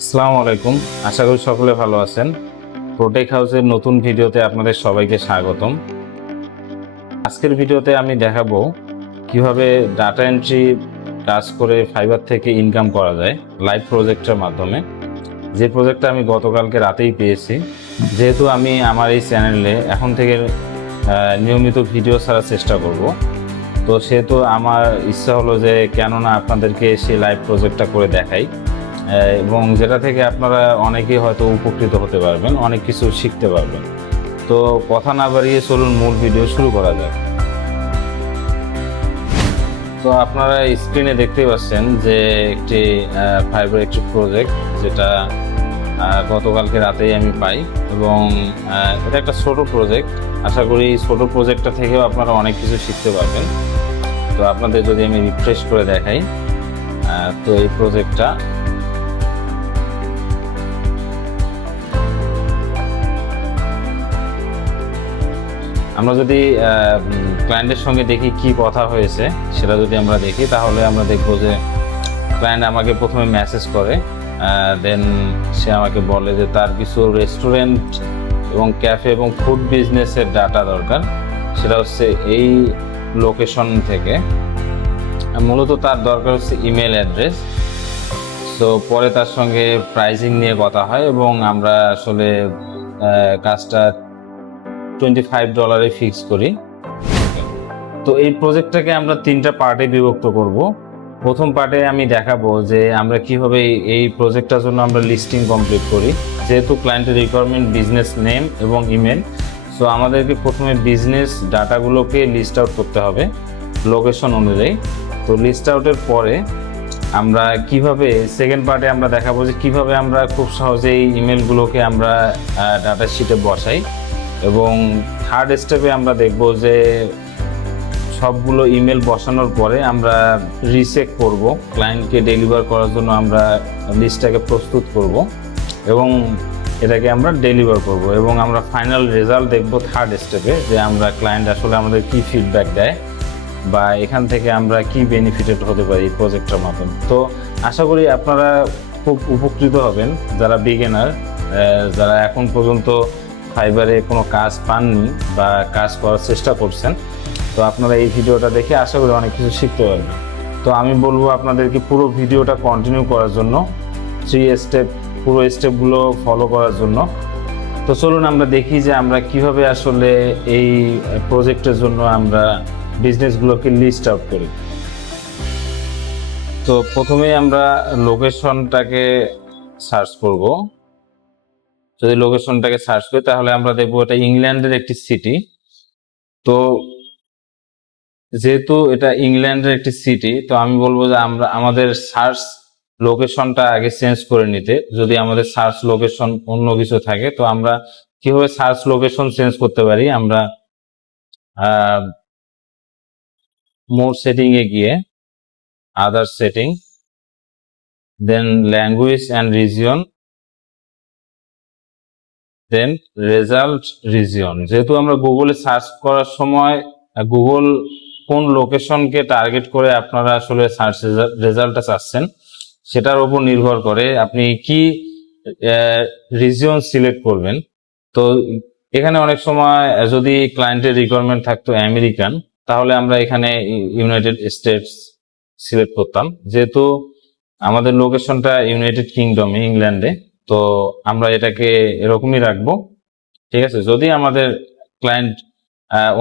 আসসালামু আলাইকুম। আশা করি সকলে ভালো আছেন। প্রোটেক হাউসের নতুন ভিডিওতে আপনাদের সবাইকে স্বাগতম। আজকের ভিডিওতে আমি দেখাবো কীভাবে ডাটা এন্ট্রি কাজ করে ফাইবার থেকে ইনকাম করা যায় লাইভ প্রজেক্টের মাধ্যমে। যে প্রজেক্টটা আমি গতকালকে রাতেই পেয়েছি, যেহেতু আমি আমার এই চ্যানেলে এখন থেকে নিয়মিত ভিডিও ছাড়ার চেষ্টা করব। তো সেহেতু আমার ইচ্ছা হলো যে কেননা আপনাদেরকে সেই লাইভ প্রজেক্টটা করে দেখাই। এবং যেটা থেকে আপনারা অনেকেই হয়তো উপকৃত হতে পারবেন, অনেক কিছু শিখতে পারবেন। তো কথা না বাড়িয়ে চলুন, মূল ভিডিও শুরু করা যাক। তো আপনারা স্ক্রিনে দেখতে পাচ্ছেন যে একটি ফাইবার একটি প্রজেক্ট যেটা গতকালকে রাতেই আমি পাই এবং এটা একটা ছোট প্রজেক্ট আশা করি ছোট প্রজেক্টটা থেকেও আপনারা অনেক কিছু শিখতে পারবেন। তো আপনাদের যদি আমি রিফ্রেশ করে দেখাই তো এই প্রজেক্টটা আমরা যদি ক্লায়েন্টের সঙ্গে দেখি কি কথা হয়েছে, সেটা যদি আমরা দেখি, তাহলে আমরা দেখব যে ক্লায়েন্ট আমাকে প্রথমে মেসেজ করে দেন সে আমাকে বলে যে তার কিছু রেস্টুরেন্ট এবং ক্যাফে এবং ফুড বিজনেসের ডাটা দরকার। সেটা হচ্ছে এই লোকেশন থেকে। মূলত তার দরকার হচ্ছে ইমেল অ্যাড্রেস তো পরে তার সঙ্গে প্রাইজিং নিয়ে কথা হয় এবং আমরা আসলে কাজটা টোয়েন্টি ফাইভ ডলারে ফিক্স করি। তো এই প্রজেক্টটাকে আমরা তিনটা পার্টে বিভক্ত করব। প্রথম পার্টে আমি দেখাবো যে আমরা কীভাবে এই- প্রজেক্টটার জন্য আমরা লিস্টিং কমপ্লিট করি। যেহেতু ক্লায়েন্টের রিকোয়ারমেন্ট বিজনেস নেম এবং ইমেল সো আমাদেরকে প্রথমে বিজনেস ডাটাগুলোকে লিস্ট আউট করতে হবে লোকেশন অনুযায়ী। তো লিস্ট আউটের পরে আমরা কীভাবে সেকেন্ড পার্টে আমরা দেখাবো যে কীভাবে আমরা খুব সহজেই ইমেলগুলোকে আমরা ডাটা শিটে বসাই। এবং থার্ড স্টেপে আমরা দেখব যে সবগুলো ইমেল বসানোর পরে আমরা রিচেক করব। ক্লায়েন্টকে ডেলিভার করার জন্য আমরা লিস্টটাকে প্রস্তুত করব এবং এটাকে আমরা ডেলিভার করব এবং আমরা ফাইনাল রেজাল্ট দেখব থার্ড স্টেপে যে আমরা ক্লায়েন্ট আসলে আমাদের কি ফিডব্যাক দেয় বা এখান থেকে আমরা কি বেনিফিটেড হতে পারি এই প্রজেক্টের মাধ্যমে। তো আশা করি আপনারা খুব উপকৃত হবেন, যারা বিগিনার যারা এখন পর্যন্ত ফাইবারে কোনো কাজ পাননি বা কাজ করার চেষ্টা করছেন, তো আপনারা এই ভিডিওটা দেখে আশা করি অনেক কিছু শিখতে পারবেন। তো আমি বলব আপনাদেরকে পুরো ভিডিওটা কন্টিনিউ করার জন্য থ্রি স্টেপ পুরো স্টেপগুলো ফলো করার জন্য। তো চলুন আমরা দেখি যে আমরা কীভাবে আসলে এই প্রজেক্টের জন্য আমরা বিজনেসগুলোকে লিস্ট আউট করি। তো প্রথমেই আমরা লোকেশনটাকে সার্চ করব। যদি লোকেশনটাকে সার্চ করি, তাহলে আমরা দেখব এটা ইংল্যান্ডের একটি সিটি তো যেহেতু এটা ইংল্যান্ডের একটি সিটি তো আমি বলব যে আমরা, আমাদের সার্চ লোকেশনটা আগে চেঞ্জ করে নিতে। যদি আমাদের সার্চ লোকেশন অন্য কিছু থাকে, তো আমরা কীভাবে সার্চ লোকেশন চেঞ্জ করতে পারি? আমরা মোর সেটিং এ গিয়ে other setting then language and region then result region যেহেতু আমরা গুগলে সার্চ করার সময় গুগল কোন লোকেশনকে টার্গেট করে আপনারা আসলে সার্চ রেজাল্টটা চাচ্ছেন, সেটার উপর নির্ভর করে আপনি কি রিজিয়ন সিলেক্ট করবেন। তো এখানে অনেক সময় যদি ক্লায়েন্টের রিকোয়ারমেন্ট থাকতো আমেরিকান তাহলে আমরা এখানে ইউনাইটেড স্টেটস সিলেক্ট করতাম। যেহেতু আমাদের লোকেশনটা ইউনাইটেড কিংডমে ইংল্যান্ডে তো আমরা এটাকে এরকমই রাখব, ঠিক আছে? যদি আমাদের ক্লায়েন্ট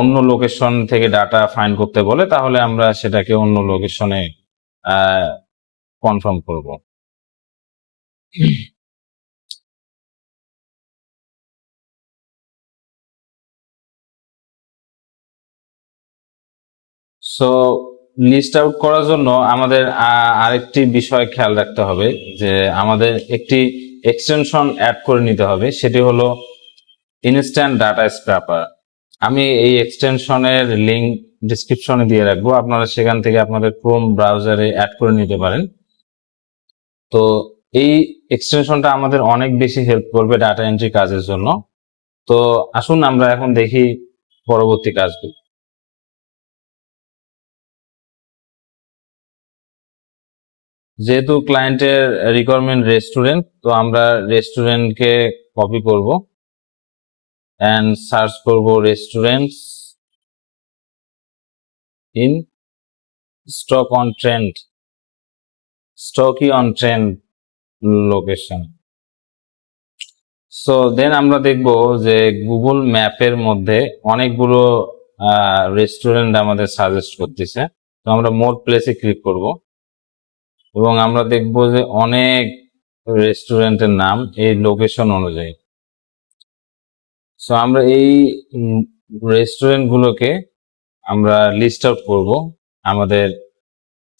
অন্য লোকেশন থেকে ডাটা ফাইন করতে বলে, তাহলে আমরা সেটাকে অন্য লোকেশনে কনফার্ম করব। সো লিস্ট আউট করার জন্য আমাদের আরেকটি বিষয় খেয়াল রাখতে হবে যে আমাদের একটি এক্সটেনশন অ্যাড করে নিতে হবে, সেটি হলো ইনস্ট্যান্ট ডাটা স্ক্র্যাপার আমি এই এক্সটেনশনের লিংক ডিসক্রিপশনে দিয়ে রাখব, আপনারা সেখান থেকে আপনাদের ক্রোম ব্রাউজারে অ্যাড করে নিতে পারেন। তো এই এক্সটেনশনটা আমাদের অনেক বেশি হেল্প করবে ডাটা এন্ট্রি কাজের জন্য। তো আসুন আমরা এখন দেখি পরবর্তী কাজগুলো। যেহেতু ক্লায়েন্টের রিকোয়ারমেন্ট রেস্টুরেন্ট তো আমরা রেস্টুরেন্টকে কপি করব অ্যান্ড সার্চ করব restaurants in Stoke on Trent স্টকই on Trent location so then আমরা দেখব যে গুগল ম্যাপের মধ্যে অনেকগুলো রেস্টুরেন্ট আমাদের সাজেস্ট করতেছে। তো আমরা মোর প্লেসে ক্লিক করব। এবং আমরা দেখব যে অনেক রেস্টুরেন্টের নাম এই লোকেশন অনুযায়ী। সো আমরা এই রেস্টুরেন্টগুলোকে আমরা লিস্ট আউট করব। আমাদের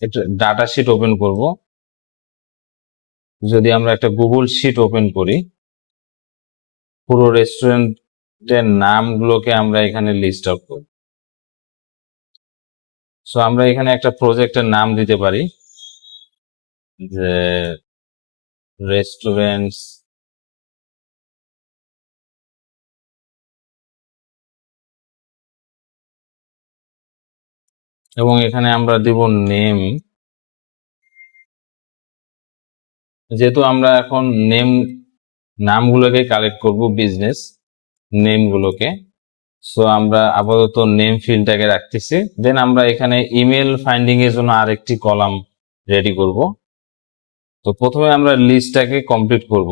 একটা ডাটা শিট ওপেন করব। যদি আমরা একটা গুগল শিট ওপেন করি, পুরো রেস্টুরেন্টের নামগুলোকে আমরা এখানে লিস্ট আউট করব। সো আমরা এখানে একটা প্রজেক্টের নাম দিতে পারি। যে রেস্টুরেন্টস এবং এখানে আমরা দিব নেম যেহেতু আমরা এখন নেম নামগুলোকে কালেক্ট করব বিজনেস নেমগুলোকে সো আমরা আপাতত নেম ফিল্ডটাকে রাখতেছি। দেন আমরা এখানে ইমেল ফাইন্ডিং এর জন্য আরেকটি কলাম রেডি করব। তো প্রথমে আমরা লিস্টটাকে কমপ্লিট করব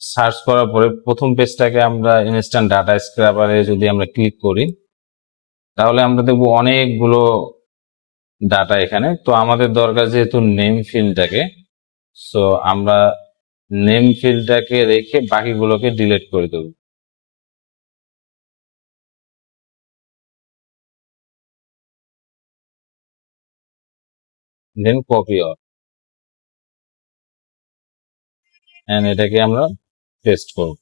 সার্চ করার পরে প্রথম পেজটাকে আমরা ইনস্ট্যান্ট ডাটা স্ক্রাবারে যদি আমরা ক্লিক করি, তাহলে আমরা দেখব অনেকগুলো ডাটা এখানে। তো আমাদের দরকার যেহেতু নেম ফিল্ডটাকে সো আমরা নেম ফিল্ডটাকে রেখে বাকিগুলোকে ডিলিট করে দেবো। দেন কপি অর এন্ড এটাকে আমরা পেস্ট করব।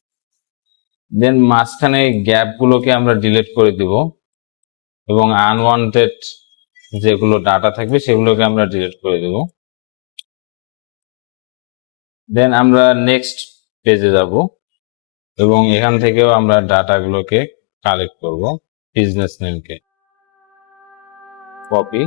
দেন মাঝখানে গ্যাপগুলোকে আমরা ডিলিট করে দিব এবং আনওয়ান্টেড যেগুলো ডাটা থাকবে সেগুলোকে আমরা ডিলিট করে দেব। দেন আমরা নেক্সট পেজে যাব এবং এখান থেকেও আমরা ডাটাগুলোকে কালেক্ট করব। বিজনেস নেমকে কপি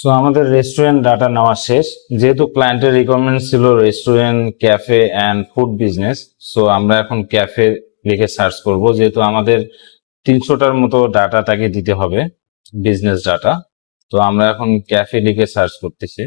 সো আমাদের রেস্টুরেন্ট ডাটা নেওয়া শেষ। যেহেতু ক্লায়েন্টের রিকোয়ারমেন্ট ছিল restaurant cafe and food business so আমরা এখন ক্যাফে লিখে সার্চ করব। যেহেতু আমাদের তিনশোটার মতো ডাটা তাকে দিতে হবে বিজনেস ডাটা তো আমরা এখন ক্যাফে লিখে সার্চ করতেছি।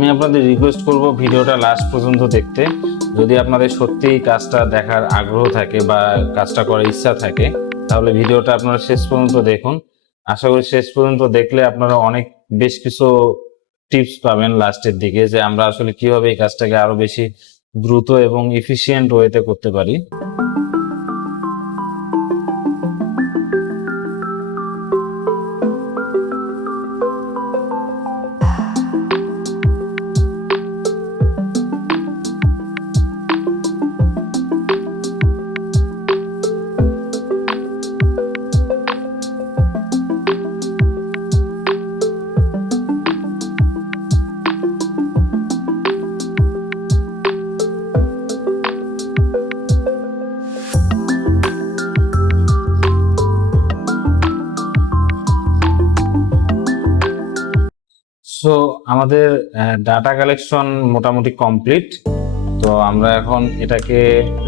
আমি আপনাদের রিকোয়েস্ট করব ভিডিওটা লাস্ট পর্যন্ত দেখতে। যদি আপনাদের সত্যিই কাজটা দেখার আগ্রহ থাকে বা কাজটা করার ইচ্ছা থাকে, তাহলে ভিডিওটা আপনারা শেষ পর্যন্ত দেখুন। আশা করি শেষ পর্যন্ত দেখলে আপনারা অনেক, বেশ কিছু টিপস পাবেন লাস্টের দিকে যে আমরা আসলে কীভাবে এই কাজটাকে আরও বেশি দ্রুত এবং ইফিসিয়েন্ট ওয়েতে করতে পারি। আমাদের ডাটা কালেকশন মোটামুটি কমপ্লিট তো আমরা এখন এটাকে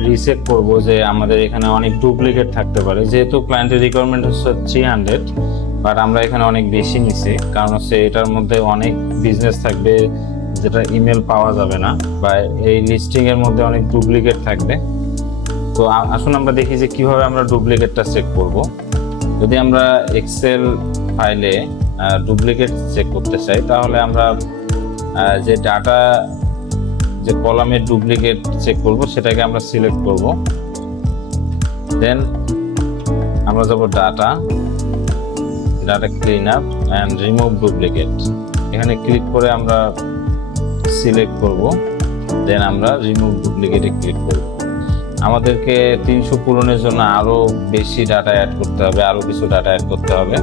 রিসেট করব যে আমাদের এখানে অনেক ডুপ্লিকেট থাকতে পারে। যেহেতু ক্লায়েন্টের রিকোয়ারমেন্ট হচ্ছে থ্রি হান্ড্রেড বাট আমরা এখানে অনেক বেশি নিছি। কারণ হচ্ছে এটার মধ্যে অনেক বিজনেস থাকবে যেটা ইমেল পাওয়া যাবে না, বা এই লিস্টিং এর মধ্যে অনেক ডুপ্লিকেট থাকবে। তো আসুন আমরা দেখি যে কীভাবে আমরা ডুপ্লিকেটটা চেক করব। যদি আমরা এক্সেল ফাইলে ডুপ্লিকেট চেক করতে চাই, তাহলে আমরা যে ডাটা যে কলামের ডুপ্লিকেট চেক করব, সেটাকে আমরা সিলেক্ট করব। দেন আমরা যাব data data clean up and remove duplicate এখানে ক্লিক করে আমরা সিলেক্ট করব দেন আমরা রিমুভ ডুপ্লিকেটে ক্লিক করব। আমাদেরকে তিনশো পূরণের জন্য আরও বেশি ডাটা অ্যাড করতে হবে আরও কিছু ডাটা অ্যাড করতে হবে।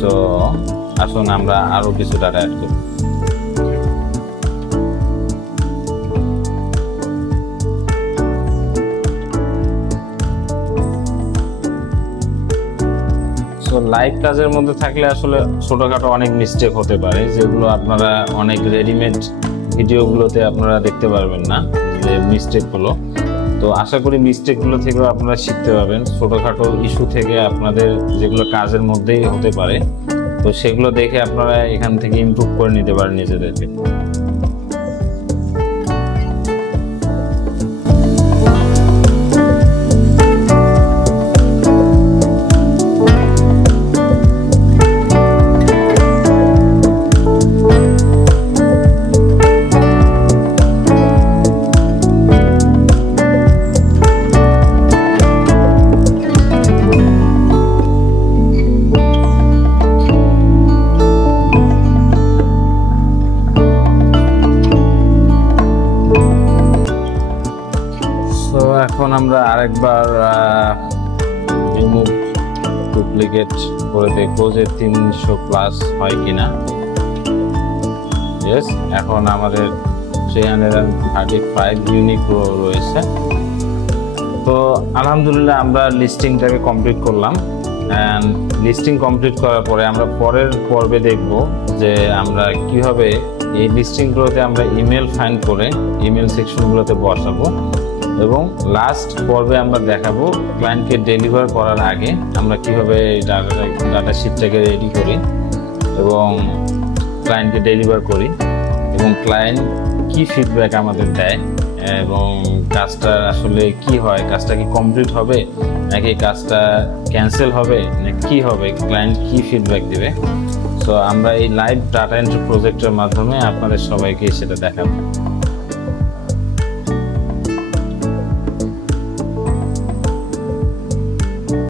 সো আসুন আমরা আরও কিছু ডাটা অ্যাড করি সো লাইভ কাজের মধ্যে থাকলে আসলে ছোটখাটো অনেক মিস্টেক হতে পারে, যেগুলো আপনারা অনেক রেডিমেড ভিডিওগুলোতে আপনারা দেখতে পারবেন না, যে মিস্টেকগুলো তো আশা করি মিস্টেকগুলো থেকেও আপনারা শিখতে পাবেন ছোটোখাটো ইস্যু থেকে আপনাদের যেগুলো কাজের মধ্যেই হতে পারে, তো সেগুলো দেখে আপনারা এখান থেকে ইম্প্রুভ করে নিতে পারেন নিজেদেরকে। আমরা আরেকবার রিমুভ ডুপ্লিকেট করে দেখব যে তিনশো প্লাস হয় কিনা। ইয়েস এখন আমাদের three hundred thirty five unique রয়েছে। তো আলহামদুলিল্লাহ আমরা লিস্টিংটাকে কমপ্লিট করলাম। অ্যান্ড লিস্টিং কমপ্লিট করার পরে আমরা পরের পর্বে দেখব যে আমরা কীভাবে এই লিস্টিংগুলোতে আমরা ইমেল ফাইন করে ইমেল সেকশনগুলোতে বসাবো। এবং লাস্ট পর্বে আমরা দেখাবো ক্লায়েন্টকে ডেলিভার করার আগে আমরা কীভাবে ডাটা ডাটা শিটটাকে রেডি করি এবং ক্লায়েন্টকে ডেলিভার করি এবং ক্লায়েন্ট কি ফিডব্যাক আমাদের দেয় এবং কাজটা আসলে কি হয়, কাজটা কি কমপ্লিট হবে নাকি কাজটা ক্যান্সেল হবে না কি হবে ক্লায়েন্ট কি ফিডব্যাক দেবে। সো আমরা এই লাইভ ডাটা এন্ট্রি প্রজেক্টের মাধ্যমে আপনাদের সবাইকে সেটা দেখাবো।